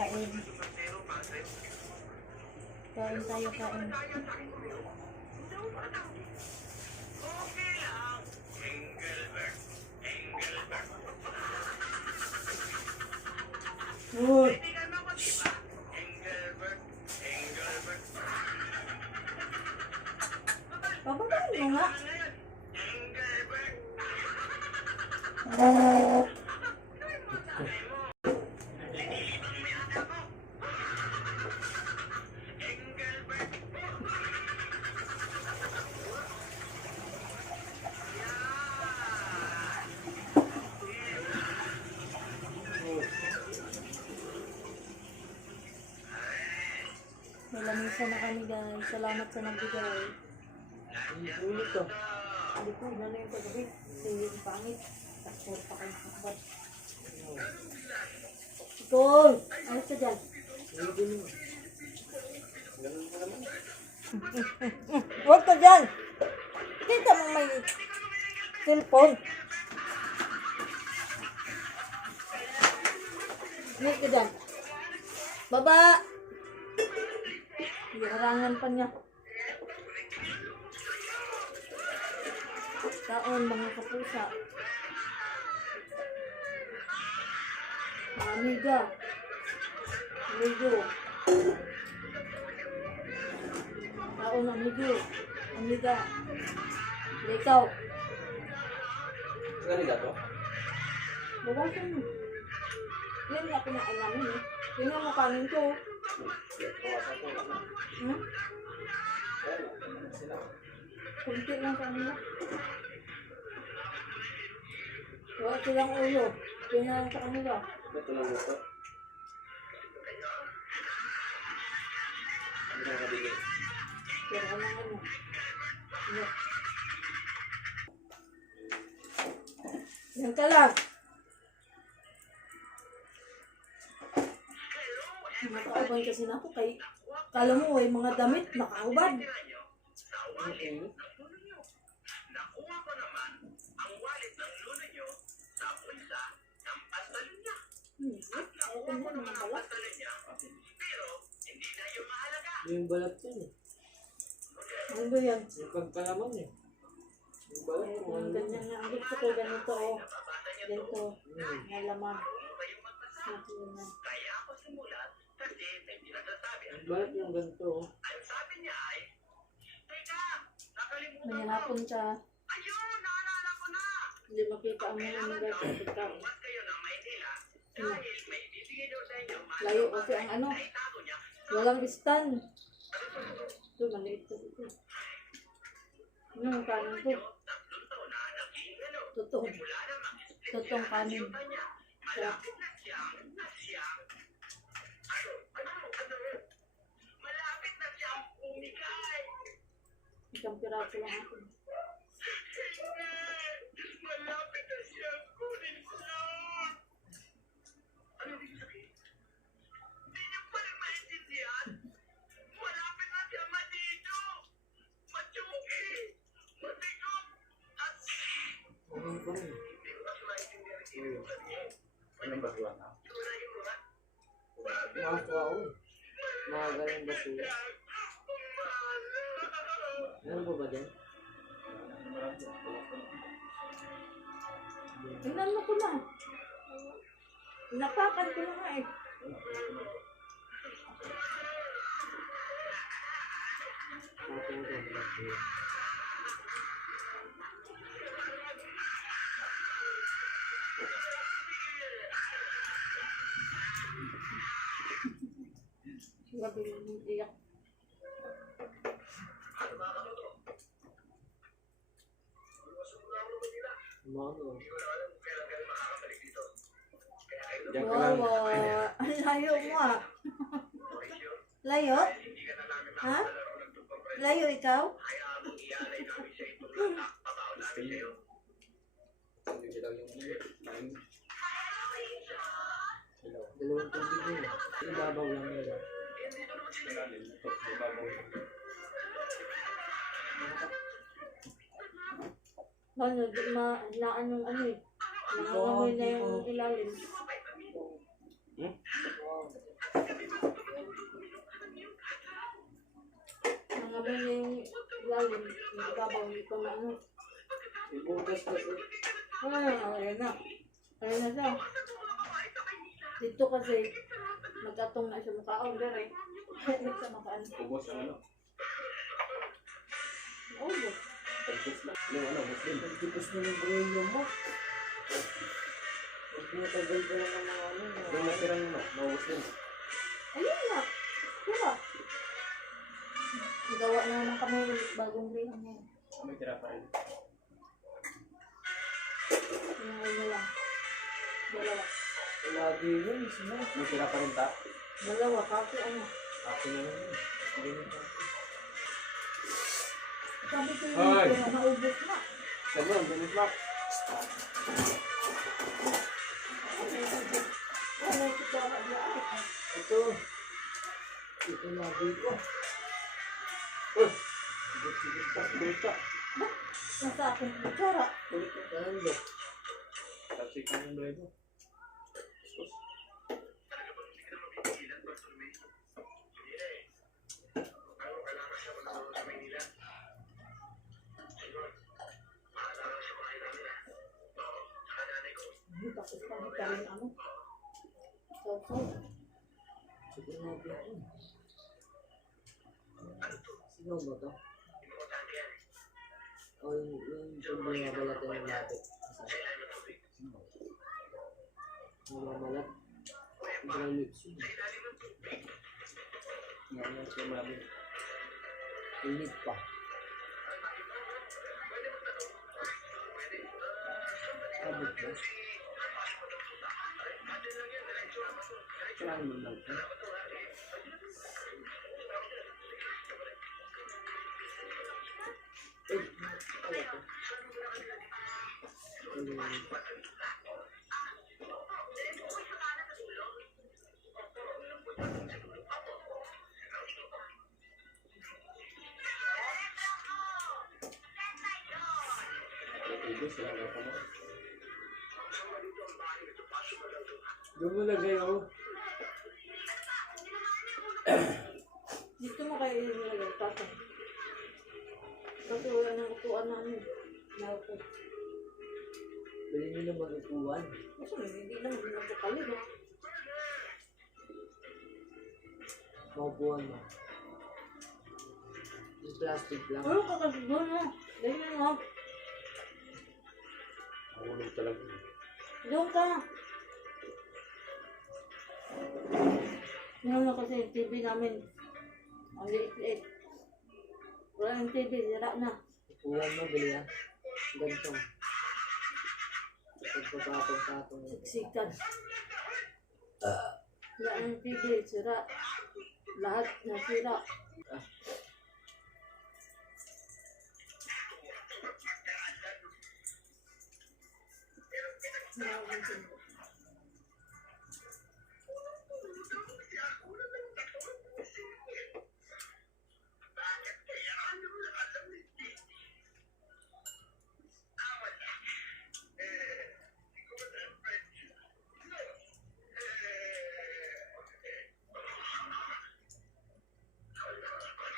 kain. Kain tayo, kain. Uy! Pababain mo nga. May lamisa na kami guys. Salamat sa nagbigay. Ulit to. Hindi ko, ano yung kagabi? Yung pangit. Tapos pa kayo nakakbat. Nicole! Ayos ka dyan. Huwag ka dyan! Kita mo may cellphone. Hindi ka dyan. Baba! Iarangan pa niya. Taon mga kapusa. Amiga. Amigo. Taon amigo. Amiga. Ikaw. Gani ka to? Bawasan mo. Yan nga pinain namin eh. Yun ang makanin ko. Hmm? Kunti lang kanina. Wala silang ulo. Na lang sa kanila. Ito lang luto. Ano ka nabili? Pero ano ano. Ano. Yan ka lang. Nakaubay kasi na ako kay kala mo ay mga damit nakaubad. Okay. Ayaw ko na mga balat. Yung balat yun eh. Ano ba yan? Yung pagkalaman eh. Yung balat ko ng ano. ganyan nga. Ang gusto ko ganito oh. Ganito. Hmm. Na laman. Sabi yun na. Yung balat yung ganito. oh. May hapon siya. Hindi makita ang mga mga guys sa pagkain. Hmm. Layo kasi ang ano. Walang stand. Ito, maliit to ito. Ano ang kanin ko? Totoo. Totong kanin. Sarap. Isang piraso lang ako. Ano pa rin. Anong basura na? Mga ako eh. Mga ganyan basura. Ano ba ba dyan? Tingnan mo ko na. Napakan ko na nga eh. Grabe yung iyak. Ano. Diyan ka lang. Wawa. Ang layo mo ah. Layo? Ha? Layo ikaw? Dalawang tubig yun. Ibabaw lang nila. Ano, di ma, na anong ano eh. Nangangamoy na yung ilalim. Hmm? Nangangamoy na yung ilalim. Yung babaw, hindi ko na ano. Ibutas kasi. Ah, ayan na. Ayan na siya. Dito kasi, nagkatong na siya mukhaon. Eh. Dari. Nagkamaan. Ubos na ano? Ubos bo. Pagkis na. Yung ano, Muslim. Pagkipos na ng brain mo. Huwag mo tagal ka lang ng mga ano. Yung nasirang ano, mga Muslim. Ayun na. Diba? Gawa na naman kami bagong green ngayon. May tira pa rin. Yung ano lang. Dalawa. Lagi yun, sino? May tira pa rin ta. Dalawa, kasi ano. Akin na lang yun. Na pa. Sabi ko yung kaya naubos na. Sabi mo, Dennis Mac. Ano ito sa diyan? Ito. Ito lagi ko. Uy! Sigit-sigit pa. Buta. Nasa akin kutsara. Ulit na. Ano? Sus. Ano, Tapos kami ka rin ano. So, so. Ito lagi ko. Sino ba to? O yung, yung yung mga balat ng lapit. Yung mga balat. Hydraulics yun. Ngayon siya marami. Init pa. Sabot na. Kailangan mo lang. ha? Eh, Doon mo lagay ako. Dito mo kayo Dali naman upuan. Kasi hindi lang, hindi lang kapali. No? Maupuan mo. Yung plastic lang. Ano ka kasi doon, no? Dahil na, no? Mahulog talaga. Doon ka. Ano na kasi yung TV namin. Ang liit-liit. Wala ng TV, sira na. Upuan mo, bili ah. Gantong. Siksikan. Wala ng TV, sira. Lahat na sira.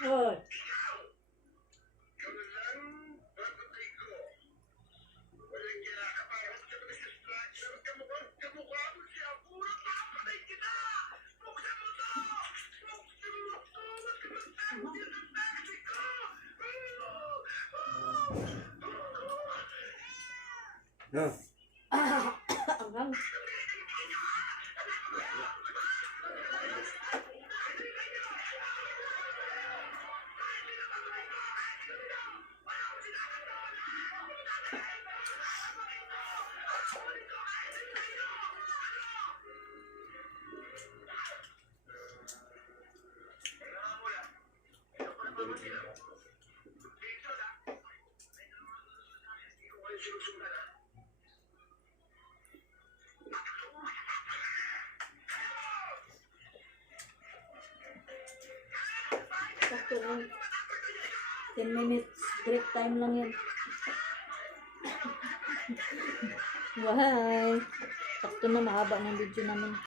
Hoy. No. Lang. 10 minutes break time lang yan. Bye! Sakto na mahaba ng video namin.